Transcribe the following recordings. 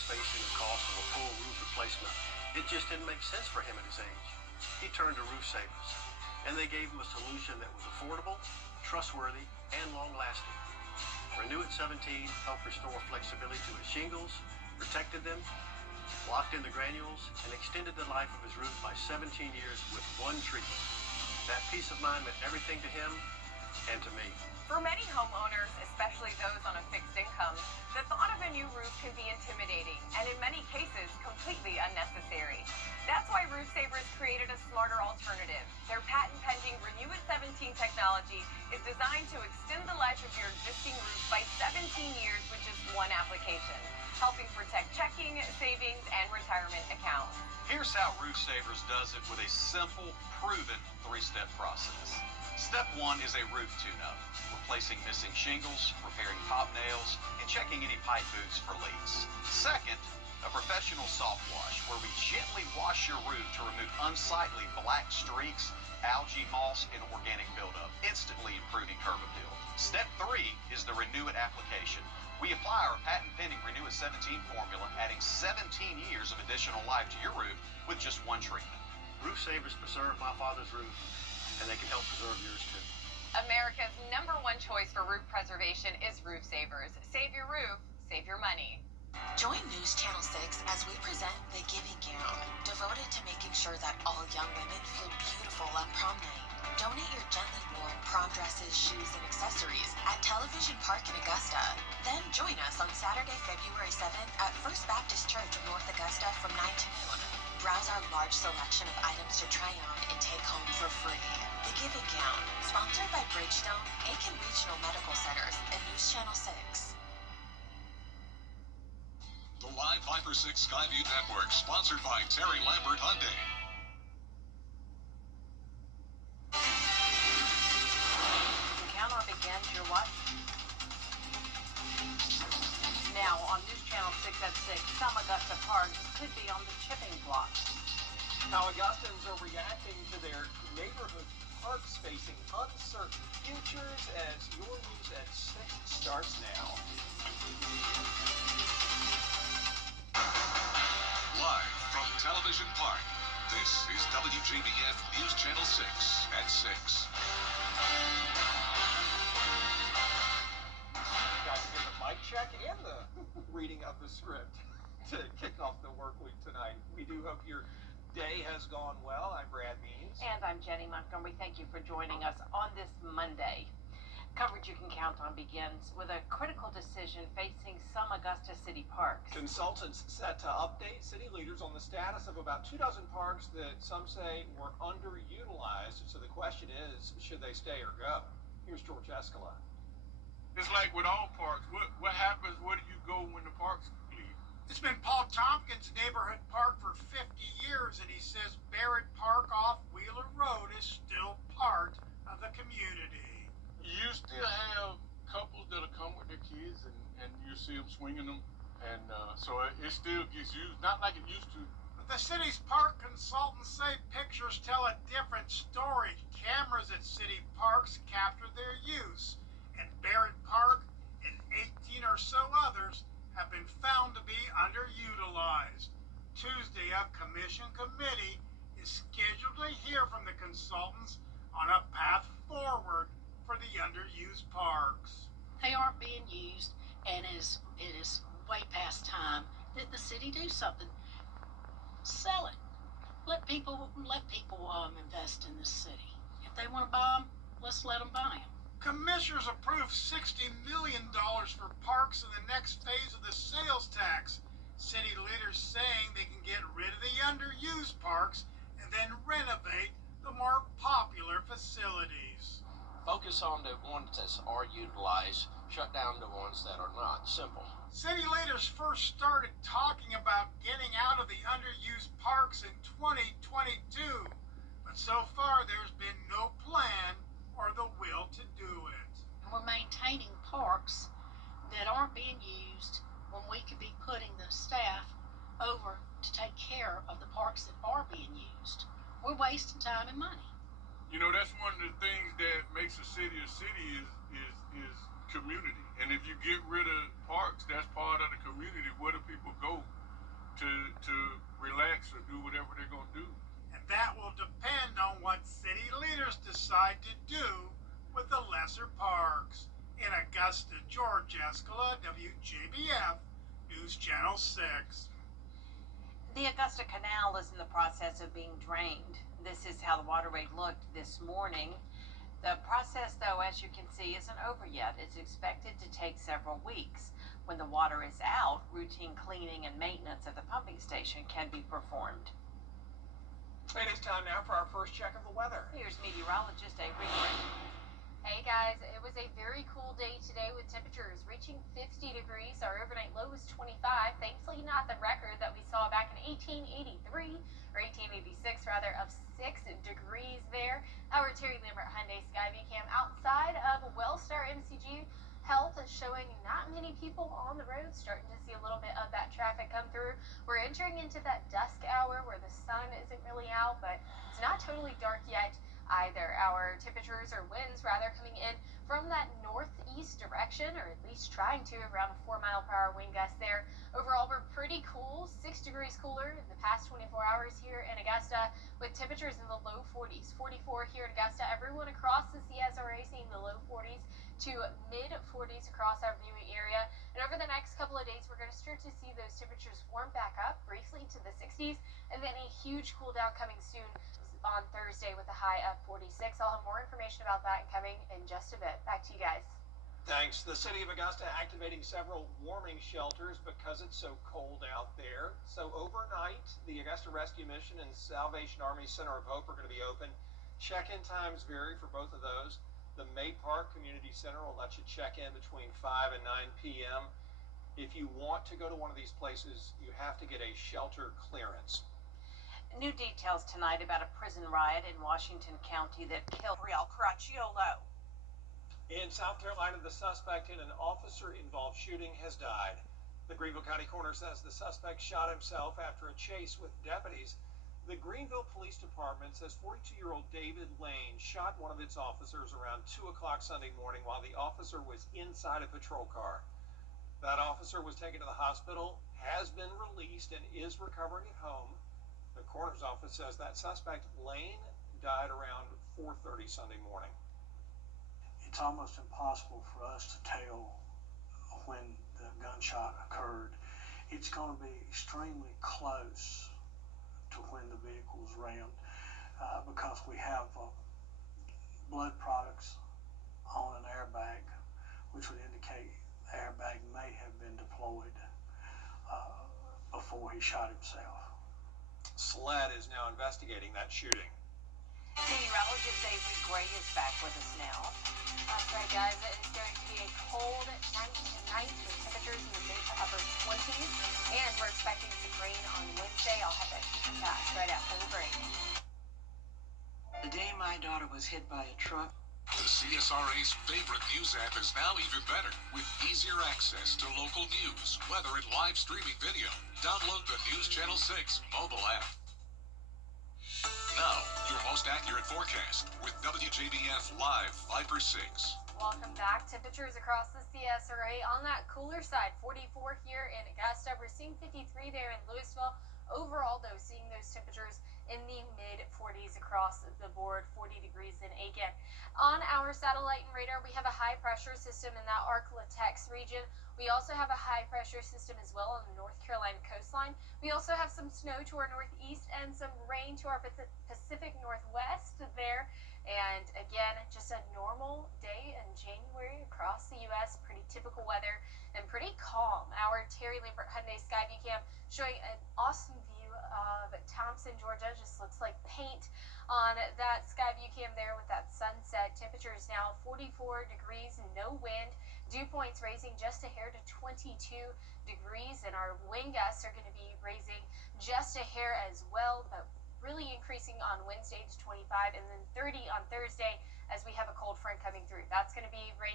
was facing the cost of a full roof replacement, it just didn't make sense for him at his age. He turned to Roof Savers, and they gave him a solution that was affordable, trustworthy, and long-lasting. Renew at 17 helped restore flexibility to his shingles, protected them, locked in the granules, and extended the life of his roof by 17 years with one treatment. That peace of mind meant everything to him and to me. For many homeowners, especially those on a fixed income, the thought of a new roof can be intimidating and in many cases completely unnecessary. That's why Roof Savers created a smarter alternative. Their patent-pending Renew at 17 technology is designed to extend the life of your existing roof by 17 years with just one application, helping protect checking, savings, and retirement accounts. Here's how Roof Savers does it with a simple, proven three-step process. Step 1 is a roof tune-up, replacing missing shingles, repairing pop nails, and checking any pipe boots for leaks. Second, a professional soft wash, where we gently wash your roof to remove unsightly black streaks, algae, moss, and organic buildup, instantly improving curb appeal. Step 3 is the Renew It application. We apply our patent-pending Renew It 17 formula, adding 17 years of additional life to your roof with just one treatment. Roof Savers preserved my father's roof, and they can help preserve yours too. America's #1 choice for roof preservation is Roof Savers. Save your roof, save your money. Join News Channel 6 as we present The Giving Gown, devoted to making sure that all young women feel beautiful on prom night. Donate your gently worn prom dresses, shoes, and accessories at Television Park in Augusta. Then join us on Saturday, February 7th at First Baptist Church in North Augusta from 9 to noon. Browse our large selection of items to try on and take home for free. The Giving Gown, sponsored by Bridgestone, Aiken Regional Medical Centers, and News Channel 6. The Live 5-6 Skyview Network, sponsored by Terry Lambert Hyundai. The countdown begins. You're watching. Now on News Channel 6 at 6, some Augusta parks could be on the chipping block. How Augustans are reacting to their neighborhood parks facing uncertain futures as your news at 6 starts now. Live from Television Park, this is WJBF News Channel 6 at 6. Got to hear the mic check and the reading of the script to kick off the work week tonight. We do hope your day has gone well. I'm Brad Means. And I'm Jenny Montgomery. Thank you for joining us on this Monday. Coverage you can count on begins with a critical decision facing some Augusta city parks. Consultants set to update city leaders on the status of about 24 parks that some say were underutilized. So the question is, should they stay or go? Here's George Escalon. It's like with all parks. What happens? Where do you go when the parks leave? It's been Paul Tompkins' neighborhood park for 50 years, and he says Barrett Park off Wheeler Road is still part of the community. You still have couples that'll come with their kids, and you see them swinging them, and so it still gets used, not like it used to. But the city's park consultants say pictures tell a different story. Cameras at city parks capture their use, and Barrett Park and 18 or so others have been found to be underutilized. Tuesday, a commission committee is scheduled to hear from the consultants on a path forward for the underused parks. They aren't being used, and it is way past time that the city do something. Sell it. Let people invest in this city. If they want to buy them, let's let them buy them. Commissioners approved $60 million for parks in the next phase of the sales tax. City leaders saying they can get rid of the underused parks and then renovate the more popular facilities. Focus on the ones that are utilized, shut down the ones that are not. Simple. City leaders first started talking about getting out of the underused parks in 2022, but so far there's been no plan or the will to do it. And we're maintaining parks that aren't being used when we could be putting the staff over to take care of the parks that are being used. We're wasting time and money. You know, that's one of the things that makes makes a city is community. And if you get rid of parks, that's part of the community. Where do people go to relax or do whatever they're gonna do? And that will depend on what city leaders decide to do with the lesser parks. In Augusta, George Escala, WJBF, News Channel 6. The Augusta Canal is in the process of being drained. This is how the waterway looked this morning. The process, though, as you can see, isn't over yet. It's expected to take several weeks. When the water is out, routine cleaning and maintenance of the pumping station can be performed. It is time now for our first check of the weather. Here's meteorologist Avery Gray. Hey guys, it was a very cool day today with temperatures reaching 50 degrees. Our overnight low was 25. Thankfully not the record that we saw back in 1883, or 1886 rather, of 6 degrees there. Our Terry Lambert Hyundai Skyview Cam outside of Wellstar MCG Health is showing not many people on the road, starting to see a little bit of that traffic come through. We're entering into that dusk hour where the sun isn't really out, but it's not totally dark yet either. Our temperatures, or winds rather, coming in from that northeast direction, or at least trying to, around a 4-mile-per-hour wind gust there. Overall, we're pretty cool, 6 degrees cooler in the past 24 hours here in Augusta, with temperatures in the low 40s. 44 here in Augusta. Everyone across the CSRA seeing the low 40s to mid 40s across our viewing area. And over the next couple of days, we're going to start to see those temperatures warm back up briefly to the 60s, and then a huge cool down coming soon on Thursday with a high of 46. I'll have more information about that coming in just a bit. Back to you guys. Thanks. The city of Augusta activating several warming shelters because it's so cold out there. So overnight, the Augusta Rescue Mission and Salvation Army Center of Hope are going to be open. Check-in times vary for both of those. The May Park Community Center will let you check in between 5 and 9 p.m. If you want to go to one of these places, you have to get a shelter clearance. New details tonight about a prison riot in Washington County that killed Real Caracciolo. In South Carolina, the suspect in an officer-involved shooting has died. The Greenville County Coroner says the suspect shot himself after a chase with deputies. The Greenville Police Department says 42-year-old David Lane shot one of its officers around 2 o'clock Sunday morning while the officer was inside a patrol car. That officer was taken to the hospital, has been released, and is recovering at home. The coroner's office says that suspect, Lane, died around 4:30 Sunday morning. It's almost impossible for us to tell when the gunshot occurred. It's going to be extremely close to when the vehicle was rammed because we have blood products on an airbag, which would indicate the airbag may have been deployed before he shot himself. SLED is now investigating that shooting. Meteorologist Avery Gray is back with us now. That's right, guys. It is going to be a cold night tonight with temperatures in the mid to upper 20s, and we're expecting some rain on Wednesday. I'll have that forecast right after the break. The day my daughter was hit by a truck. The CSRA's favorite news app is now even better with easier access to local news, weather, and live streaming video. Download the News Channel 6 mobile app. Now, your most accurate forecast with WJBF Live Viper 6. Welcome back. Temperatures across the CSRA on that cooler side. 44 here in Augusta. We're seeing 53 there in Louisville. Overall, though, seeing those temperatures in the mid 40s across the board, 40 degrees in Aiken. On our satellite and radar, we have a high pressure system in that Ark-La-Tex region. We also have a high pressure system as well on the North Carolina coastline. We also have some snow to our northeast and some rain to our Pacific Northwest there. And again, just a normal day in January across the U.S. Pretty typical weather and pretty calm. Our Terry Lambert Hyundai Skyview Cam showing an awesome view of Thompson, Georgia. Just looks like paint on that Skyview Cam there with that sunset. Temperature is now 44 degrees, no wind. Dew points raising just a hair to 22 degrees, and our wind gusts are going to be raising just a hair as well, but really increasing on Wednesday to 25 and then 30 on Thursday as we have a cold front coming through. That's going to be bring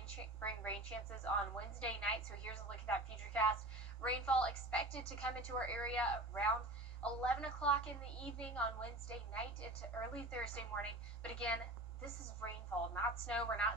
rain chances on Wednesday night. So here's a look at that futurecast. Rainfall expected to come into our area around 11 o'clock in the evening on Wednesday night into early Thursday morning. But again, this is rainfall, not snow. We're not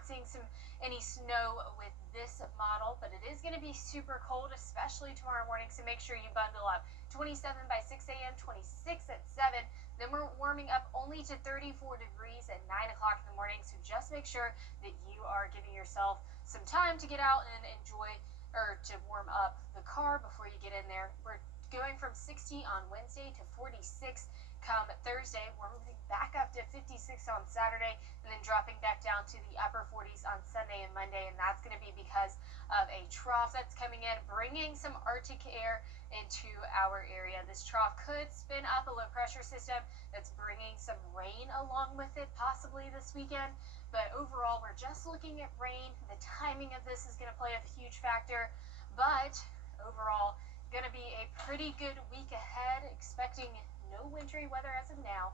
any snow with this model, but it is going to be super cold, especially tomorrow morning, so make sure you bundle up. 27 by 6 a.m., 26 at 7. Then we're warming up only to 34 degrees at 9 o'clock in the morning, so just make sure that you are giving yourself some time to get out and enjoy, or to warm up the car before you get in there. We're going from 60 on Wednesday to 46 come Thursday. We're moving back up to 56 on Saturday, and then dropping back down to the upper 40s on Sunday and Monday, and that's going to be because of a trough that's coming in, bringing some Arctic air into our area. This trough could spin up a low pressure system that's bringing some rain along with it, possibly this weekend. But overall, we're just looking at rain. The timing of this is going to play a huge factor. But overall, going to be a pretty good week ahead. Expecting no wintry weather as of now.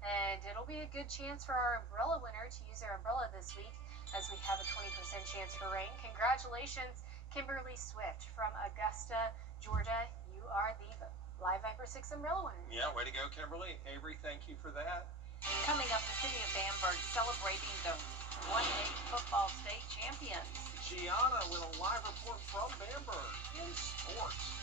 And it'll be a good chance for our umbrella winner to use their umbrella this week, as we have a 20% chance for rain. Congratulations, Kimberly Swift from Augusta, Georgia. You are the Live Viper 6 umbrella winner. Yeah, way to go, Kimberly. Avery, thank you for that. Coming up, the city of Bamberg celebrating the 1A football state champions. Gianna with a live report from Bamberg in sports.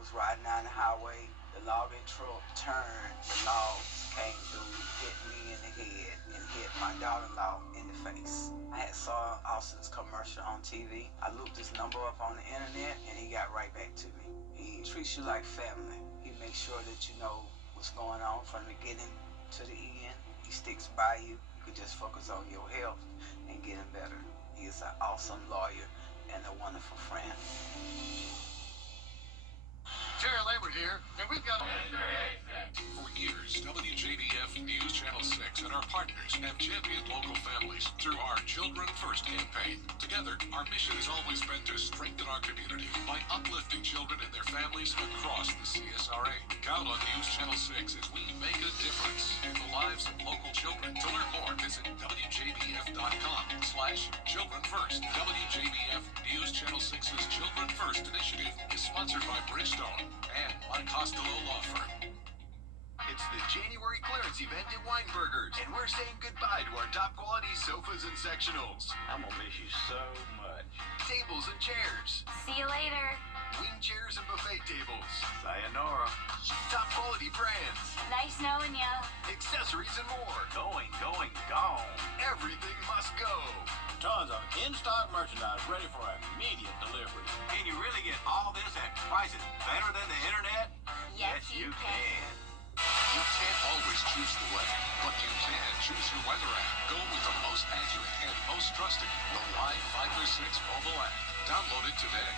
Was riding down the highway, the logging truck turned, the logs came through, hit me in the head, and hit my daughter-in-law in the face. I had saw Austin's commercial on TV. I looked his number up on the internet, and he got right back to me. He treats you like family. He makes sure that you know what's going on from the beginning to the end. He sticks by you. You can just focus on your health and getting better. He is an awesome lawyer and a wonderful friend. Terry Labor here, and we've got... For years, WJBF News Channel 6 and our partners have championed local families through our Children First campaign. Together, our mission has always been to strengthen our community by uplifting children and their families across the CSRA. Count on News Channel 6 as we make a difference in the lives of local children. To learn more, visit WJBF.com/Children First. WJBF News Channel 6's Children First initiative is sponsored by Bridgestone and Mike Costello Law Firm. It's the January clearance event at Weinberger's, and we're saying goodbye to our top quality sofas and sectionals. I'm gonna miss you so much. Tables and chairs. See you later. Wing chairs and buffet tables. Sayonara. Top quality brands. Nice knowing ya. Accessories and more. Gone. Everything must go. Tons of in-stock merchandise ready for immediate delivery. Can you really get all this at prices better than the internet? Yes, you can. You can't always choose the weather, but you can choose your weather app. Go with the most accurate and most trusted, the Live Viper 6 mobile app. Download it today.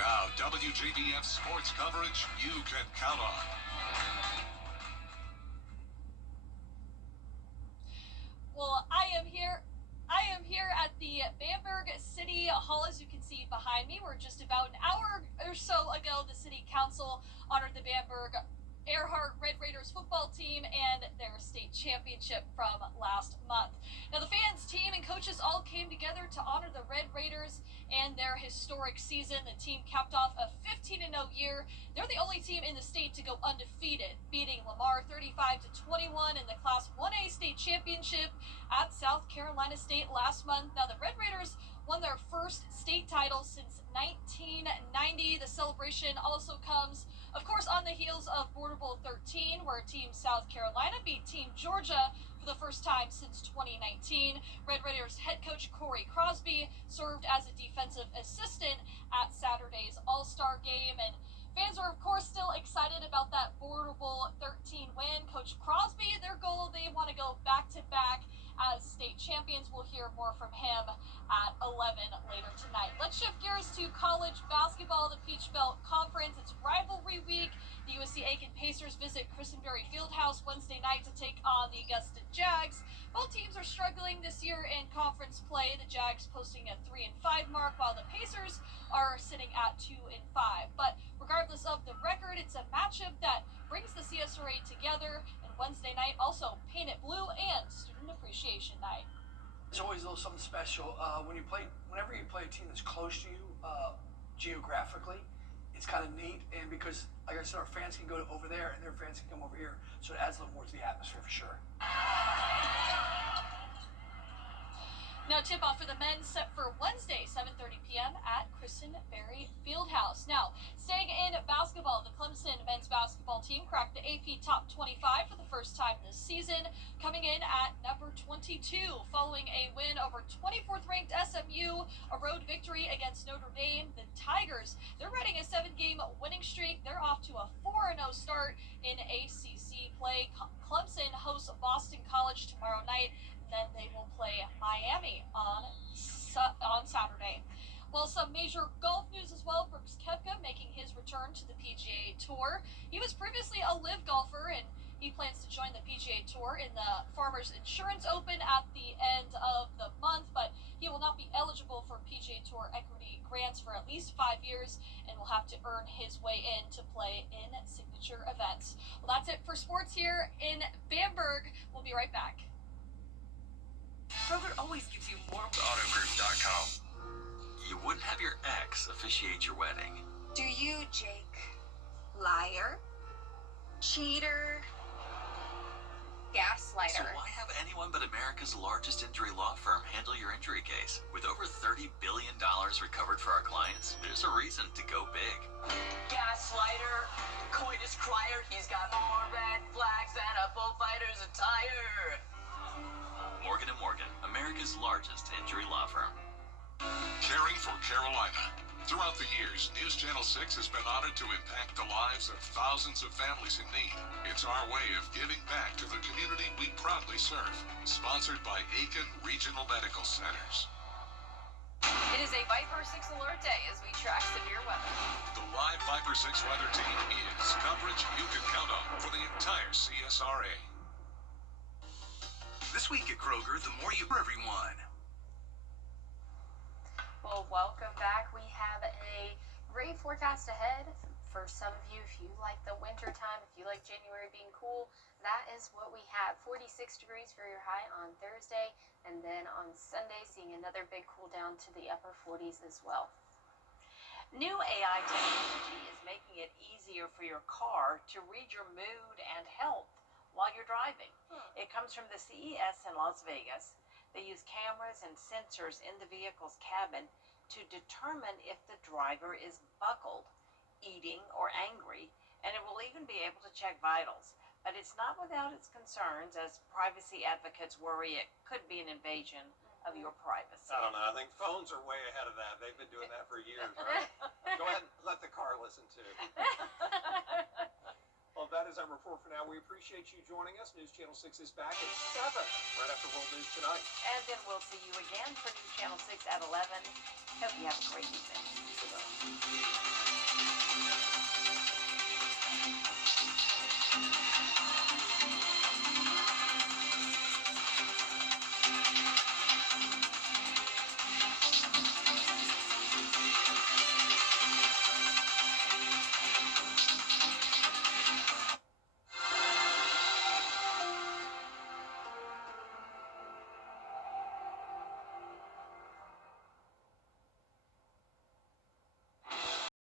Now, WJBF sports coverage you can count on. Well, I am here at the Bamberg City Hall, as you can see behind me. We're just about an hour or so ago, the City Council honored the Bamberg Earhart Red Raiders football team and their state championship from last month. Now, the fans, team, and coaches all came together to honor the Red Raiders and their historic season. The team capped off a 15-0 year. They're the only team in the state to go undefeated, beating Lamar 35-21 in the Class 1A state championship at South Carolina State last month. Now, the Red Raiders won their first state title since 1990. The celebration also comes, of course, on the heels of Border Bowl 13, where Team South Carolina beat Team Georgia for the first time since 2019. Red Raiders head coach Corey Crosby served as a defensive assistant at Saturday's All-Star game, and fans are, of course, still excited about that Border Bowl 13 win. Coach Crosby, their goal, they want to go back-to-back as state champions. We'll hear more from him at 11 later tonight. Let's shift gears to college basketball, the Peach Belt Conference. It's rivalry week. The USC Aiken Pacers visit Christenberry Fieldhouse Wednesday night to take on the Augusta Jags. Both teams are struggling this year in conference play. The Jags posting a 3-5 mark, while the Pacers are sitting at 2-5. But regardless of the record, it's a matchup that brings the CSRA together. And Wednesday night also Paint It Blue and Student Appreciation Night. It's always a little something special whenever you play a team that's close to you geographically. It's kind of neat, and because, like I said, our fans can go over there and their fans can come over here, so it adds a little more to the atmosphere for sure. tip-off for the men set for Wednesday, 7:30 p.m. at Christenberry Fieldhouse. Now, staying in basketball, the Clemson men's basketball team cracked the AP Top 25 for the first time this season, coming in at number 22, following a win over 24th-ranked SMU, a road victory against Notre Dame. The Tigers, they're riding a 7-game winning streak. They're off to a 4-0 start in ACC play. Clemson hosts Boston College tomorrow night. Then they will play Miami on Saturday. Well, some major golf news as well. Brooks Koepka making his return to the PGA Tour. He was previously a live golfer, and he plans to join the PGA Tour in the Farmers Insurance Open at the end of the month, but he will not be eligible for PGA Tour equity grants for at least 5 years and will have to earn his way in to play in signature events. Well, that's it for sports here in Bamberg. We'll be right back. Kroger always gives you more. Autogroup.com. You wouldn't have your ex officiate your wedding. Do you, Jake? Liar? Cheater? Gaslighter? So why have anyone but America's largest injury law firm handle your injury case? With over $30 billion recovered for our clients, there's a reason to go big. Gaslighter, coitus crier, he's got more red flags than a bullfighter's attire. Morgan & Morgan, America's largest injury law firm. Caring for Carolina. Throughout the years, News Channel 6 has been honored to impact the lives of thousands of families in need. It's our way of giving back to the community we proudly serve. Sponsored by Aiken Regional Medical Centers. It is a Viper 6 alert day as we track severe weather. The live Viper 6 weather team is coverage you can count on for the entire CSRA. This week at Kroger, the more you for everyone. Well, welcome back. We have a great forecast ahead for some of you. If you like the winter time, if you like January being cool, that is what we have. 46 degrees for your high on Thursday, and then on Sunday, seeing another big cool down to the upper 40s as well. New AI technology is making it easier for your car to read your mood and health while you're driving. It comes from the CES in Las Vegas. They use cameras and sensors in the vehicle's cabin to determine if the driver is buckled, eating, or angry, and it will even be able to check vitals. But it's not without its concerns, as privacy advocates worry it could be an invasion of your privacy. I don't know. I think phones are way ahead of that. They've been doing that for years, right? Go ahead and let the car listen too. Well, that is our report for now. We appreciate you joining us. News Channel 6 is back at 7, right after World News Tonight. And then we'll see you again for News Channel 6 at 11. Hope you have a great evening.